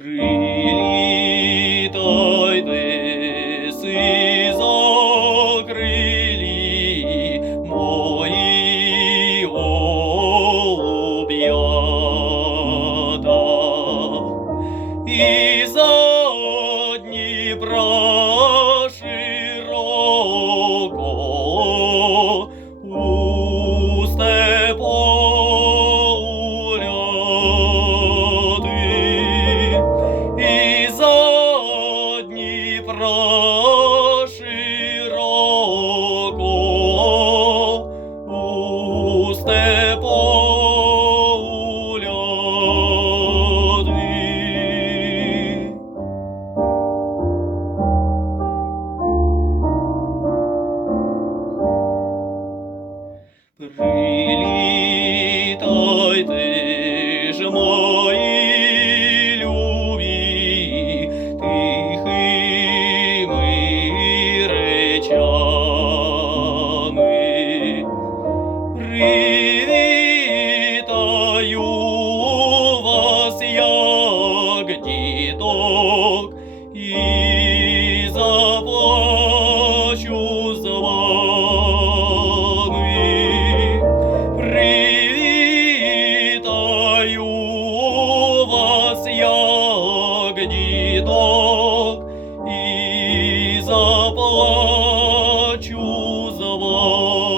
Криліто йдеси за крилі мої голуб'ята. І за Дніпра Дніпра широко у степу льодві. Прилітайте ж мої плачу за вами.